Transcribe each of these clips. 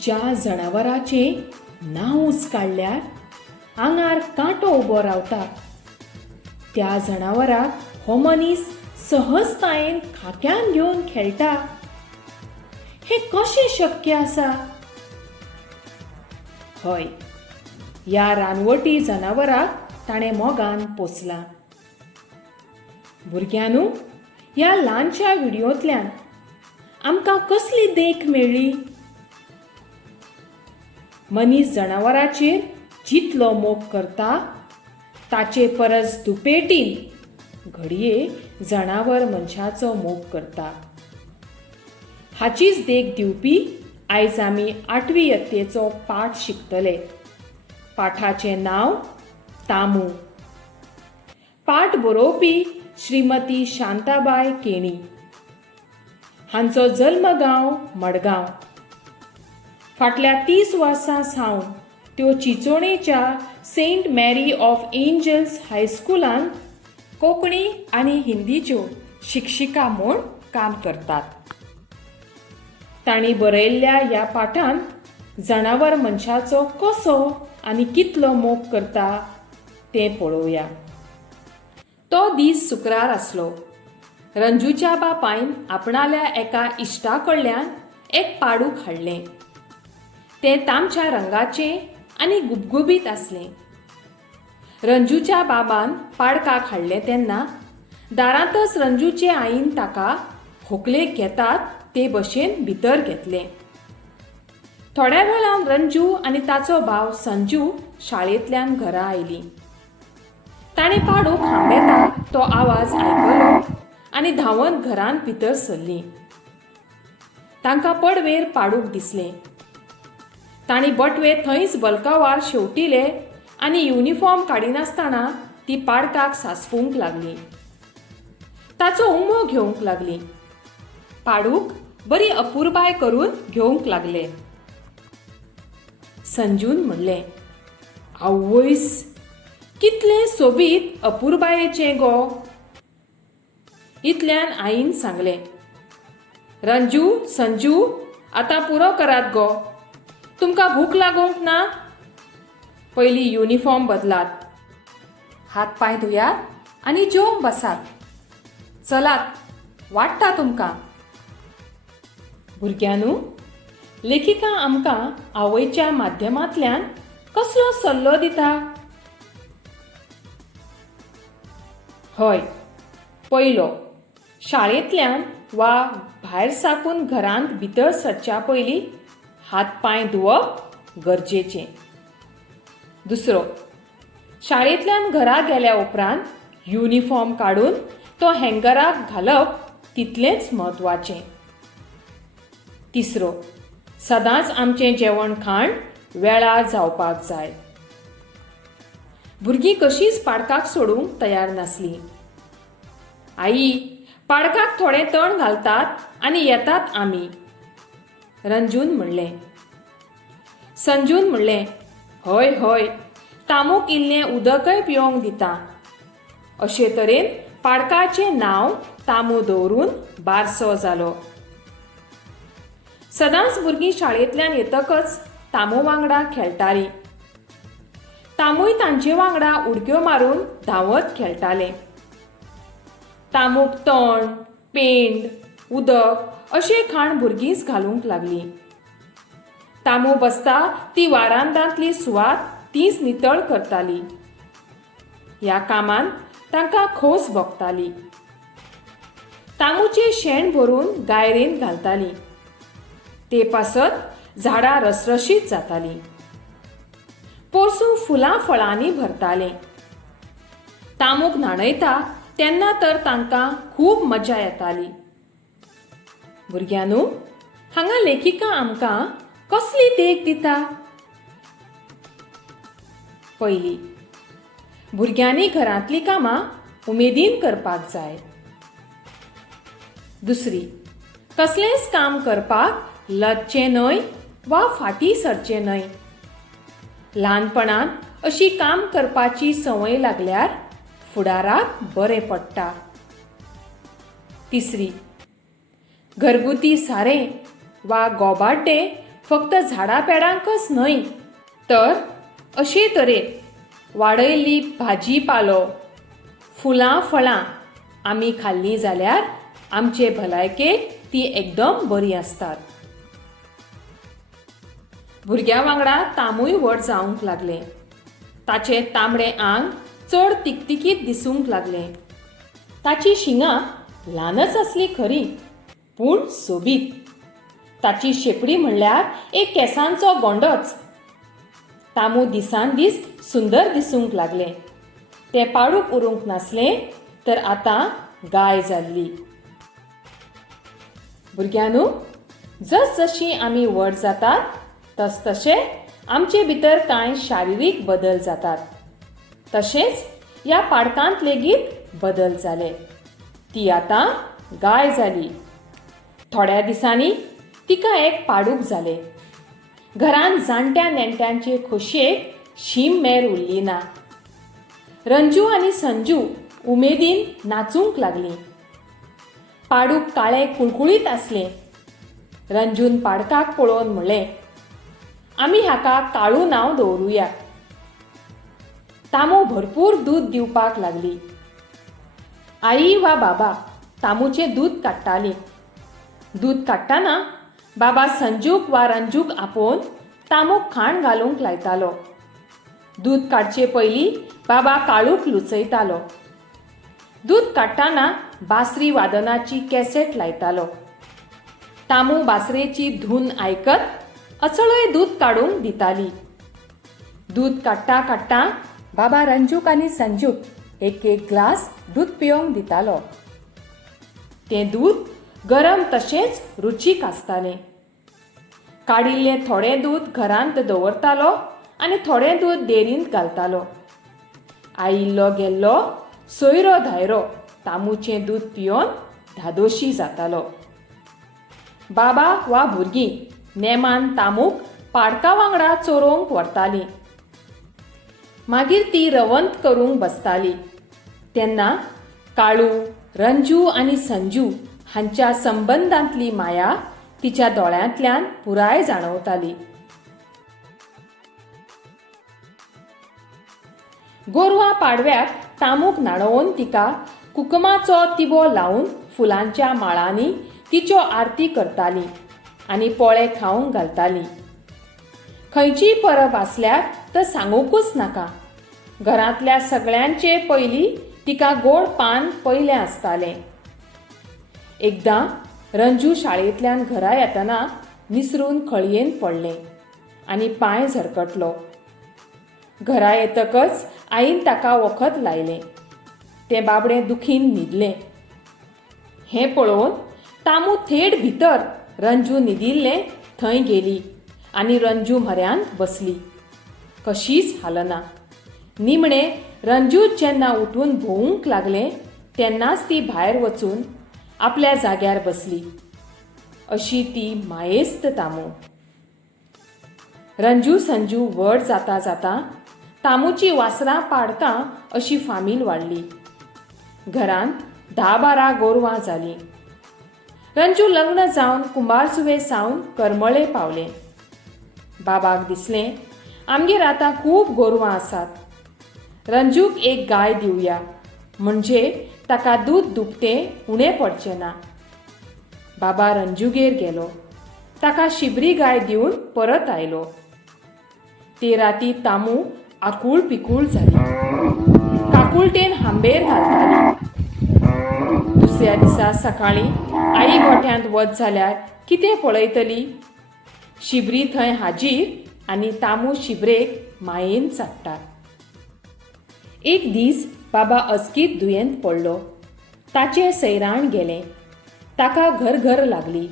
ज्या जनावराचें नांवच काडल्यार आंगार कांटो उबो रावता त्या जनावराक हो मनीस सहजतायेन खाक्यान घेवन खेळटा, हें कशें शक्य आसा? हय, ह्या रानवटी जनावराक ताणें मोगान पोसलां. भुरग्यांनो, ह्या ल्हानशा व्हिडिओंतल्यान आमकां कसली देख मेळ्ळी? मनीस जनावराचेर जितलो मोग करता ताचे परस दुपेटीन घडये जनावर मनशाचो मोग करता. हाचीच देख दिवपी आयज आमी 8वी यत्तेचो पाठ शिकतले. पाठाचें नांव तामू. पाठ बरोवपी श्रीमती शांताबाय केणी. हांचो जल्मगांव मडगांव. फाटल्या 30 वर्सां सावन त्यो चिंचोणेच्या सेंट मॅरी ऑफ एंजल्स हायस्कुलांत कोंकणी आनी हिंदीच्यो शिक्षिका म्हूण काम करतात. तांणी बरयल्ल्या ह्या पाठांत जनावर मनशाचो कसो आनी कितलो मोग करता तें पळोवया. तो दीस शुक्रार आसलो. रंजूच्या बापायन आपणाल्या एका इश्टा कडल्यान एक पाडूक हाडलें. तें तांबच्या रंगाचें आनी गुबगुबीत आसलें. रंजूच्या बाबान पाडकाक हाडलें तेन्ना दारांतच रंजूचे आईन ताका व्हंकलेक घेतात ते भशेन भितर घेतलें. थोड्या वेळान रंजू आनी ताचो भाव संजू शाळेंतल्यान घरा आयलीं. ताणें पाडूक हांबेता तो आवाज आयकलो आनी धांवन घरांत भितर सरलीं. तांकां पडवेर पाडूक दिसलें. तांणी बटवे थंयच बल्कावार शेवटिले आनी युनिफॉर्म काडिनासतना ती पाडकाक सांसपूंक लागली. ताचो उमो घेवंक लागली. पाडूक बरी अपुरबाय करून घेवंक लागले. संजून म्हणलें, आवयस, कितलें सोबीत अपुरबायेचें गो. इतल्यान आईन सांगलें, रंजू, संजू, आतां पुरो करात गो. तुमकां भूक लागोंक ना? पयलीं युनिफॉर्म बदलात, हात पांय धुयात आनी जेवंक बसात. चलात, वाडटा तुमकां. भुरग्यांनो, लेखिका आमकां आवयच्या माध्यमांतल्यान कसलो सल्लो दिता? हय, पयलो, शाळेंतल्यान वा भायर साकून घरांत भितर सरच्या पयलीं हात पांय धुवप गरजेचें. दुसरो, शाळेंतल्यान घरा गेल्या उपरांत युनिफॉर्म काडून तो हँगराक घालप तितलेंच म्हत्वाचें. तिसरो, सदांच आमचें जेवण खाण वेळार जावपाक जाय. भुरगीं कशींच पाडकाक सोडूंक तयार नासलीं. आई, पाडकाक थोडें तण घालतात आनी येतात आमी. रंजून म्हणलें. संजून म्हणलें, हय हय, तामूक इल्लें उदकय पिवंक दिता. अशे तरेन पाडकाचें नांव तामू दवरून बारसो जालो. सदांच भुरगीं शाळेंतल्यान येतकच तामू वांगडा खेळटालीं. तामूय तांचे वांगडा उडक्यो मारून धांवत खेळटालें. तामूक तण, पेंड, उदक अशें खाण भुरगींच घालूंक लागलीं. तामू बसता ती वारांदांतली सुवात तीच नितळ करताली. ह्या कामान तांकां खोस भोगताली. तामूचें शेण भरून गायरेन घालतालीं. ते पासत झाडां रसरशीत जातालीं. पोरसूं फुलां फळांनी भरतालें. तामूक न्हाणयता तेन्ना तर तांकां खूब मजा येताली. भुरग्यांनो, हांगा लेखिका आमकां कसली देख दिता? पयली, भुरग्यांनी घरांतलीं कामां उमेदीन करपाक जाय. दुसरी, कसलेंच काम करपाक लजचें न्हय वा फाटीं सरचें न्हय. ल्हानपणांत अशी काम करपाची संवय लागल्यार फुडाराक बरें पडटा. तिसरी, घरगुती सारें वा गोबाड्डे फक्त झाडां पेडांकच न्हय तर अशे तरेन वाडयल्ली भाजी पालो फुलां फळां आमी खाल्लीं जाल्यार आमचे भलायकेक ती एकदम बरी आसतात. भुरग्या वांगडा तामूय व्हड जावंक लागलें. ताचें तांबडें आंग चड तिकतिकीत दिसूंक लागलें. ताची शिंगां ल्हानच आसलीं खरीं पूण सोबीत. ताची शेपडी म्हणल्यार एक केंसांचो गोंडोच. तामू दिसान दीस सुंदर दिसूंक लागलें. तें पाडूक उरूंक नासलें तर आतां गाय जाल्ली. भुरग्यांनो, जसजशीं आमी व्हड जातात तसतशे आमचे भितर कांय शारिरीक बदल जातात. तशेंच ह्या पाडकांत लेगीत बदल जाले. ती आतां गाय जाली. थोड्या दिसांनी तिका एक पाडूक जालें. घरांत जाणट्या नेणट्यांचे खोशयेक शीम मेर उरली ना. रंजू आनी संजू उमेदीन नाचूंक लागलीं. पाडूक काळें कुळकुळीत आसलें. रंजून पाडकाक पळोवन म्हणलें, आमी हाका काळू नांव दवरुया. तामू भरपूर दूद दिवपाक लागली. आई वा बाबा तामूचें दूद काडटालीं. दूद काडटना बाबा संजूक वा रंजूक आपोवन तामूक खाण घालूंक लायतालो. दूद काडचे पयलीं बाबा काळूक लुचयतालो. दूद काडटना बासरी वादनाची कॅसेट लायतालो. तामू बासरेची धून आयकत अचळय दूद काडूंक दिताली. दूद काडटा काडटा बाबा रंजूक आनी संजूक एक एक ग्लास दूद पिवंक दितालो. तें दूद गरम तशेंच रुचीक आसतालें. काडिल्लें थोडें दूद घरांत दवरतालो आनी थोडें दूद डेरींत घालतालो. आयिल्लो गेल्लो सोयरो धायरो तामूचें दूद पिवन धादोशी जातालो. बाबा वा भुरगीं नेमान तामूक पाडका वांगडा चोरोवंक व्हरतालीं. मागीर ती रवंत करूंक बसताली. तेन्ना काळू, रंजू आनी संजू हांच्या संबंदांतली माया तिच्या दोळ्यांतल्यान पुराय जाणवताली. गोरवां पाडव्याक तामूक न्हाणोवन तिका कुकमाचो तिबो लावन फुलांच्या माळांनी तिच्यो आरती करतालीं आनी पोळे खावंक घालतालीं. खंयचीय परब आसल्यार तर सांगूंकूच नाका. घरांतल्या सगळ्यांचे पयलीं तिका गोड पान पयलें आसतालें. एकदां रंजू शाळेंतल्यान घरा येतना निसरून खळयेन पडलें आनी पांय झरकटलो. घरा येतकच आईन ताका वखद लायलें. तें बाबडें दुखीन न्हिदलें. हें पळोवन तामू थेट भितर रंजू न्हिदिल्लें थंय गेली आनी रंजू म्हऱ्यांत बसली. कशीच हालना. निमणें रंजू जेन्ना उठून भोंवूंक लागलें तेन्नाच ती भायर वचून आपल्या जाग्यार बसली. अशी ती मायेस्त तामू. रंजू संजू व्हड जाता जाता तामूची वासरां पाडकां अशी फामील वाडली. घरांत 10-12 गोरवां जालीं. रंजू लग्न जावन कुंभारजुवे सावन करमळे पावलें. बाबाक दिसलें आमगेर आतां खूब गोरवां आसात. रंजूक एक गाय दिवया म्हणजे ताका दूद दुखतें उणें पडचें ना. बाबा रंजूगेर गेलो. ताका शिबरी गाय दिवन परत आयलो. ते राती तामू आकुळ पिकूळ जाली. काकुळटेन हांबेर घालताली. दुसऱ्या दिसा सकाळीं आई गोठ्यांत वच जाल्यार कितें पळयतली? शिबरी थंय हाजीर आनी तामू शिबरेक मायेन चाडटा. एक दीस बाबा अचकीत दुयेंत पडलो. ताचें सैराण गेलें. ताका घरघर लागली.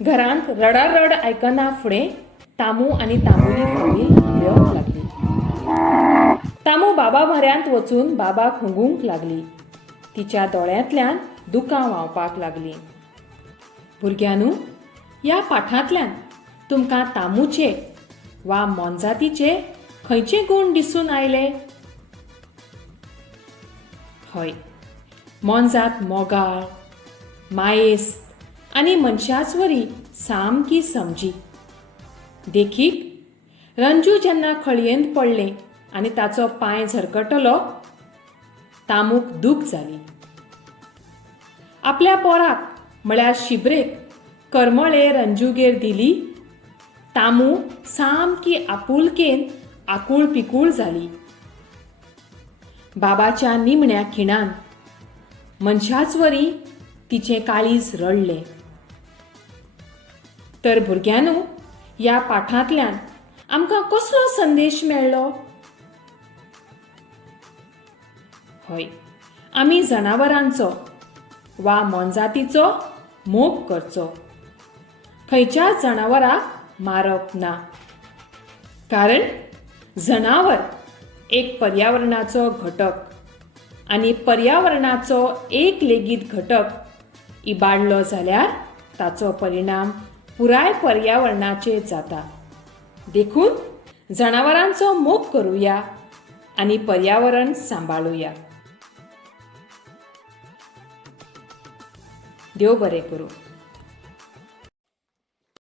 घरांत रडारड आयकना फुडें तामू आनी तामुली फामील येवंक लागली. तामू बाबा म्हऱ्यांत वचून बाबाक हुंगूंक लागली. तिच्या दोळ्यांतल्यान दुकां व्हांवपाक लागलीं. भुरग्यांनो, ह्या पाठांतल्यान तुमकां तामूचे वा मोनजातीचे खंयचे गूण दिसून आयले? हय, मोनजात मोगाळ, मायेस्त आनी मनशास्वरी सामकी समजी. देखीक रंजू जेन्ना खळयेंत पडलें आनी ताचो पांय झरकटलो, तामूक दूख जाली. आपल्या पोराक म्हळ्यार शिबरेक करमळे रंजूगेर दिली. तामू सामकी आपुलकेन आकूळ पिकूळ जाली. बाबाच्या निमण्या खिणान मनशाच वरी तिचें काळीज रडलें. तर भुरग्यांनो, ह्या पाठांतल्यान आमकां कसलो संदेश मेळ्ळो? हय, आमी जनावरांचो वा मोनजातीचो मोग करचो. खंयच्याच जनावराक मारप ना. कारण जनावर एक पर्यावरणाचो घटक आनी पर्यावरणाचो एक लेगीत घटक इबाडलो जाल्यार ताचो परिणाम पुराय पर्यावरणाचेर जाता. देखून जनावरांचो मोग करुया आनी पर्यावरण सांबाळुया. देव बरें करूं.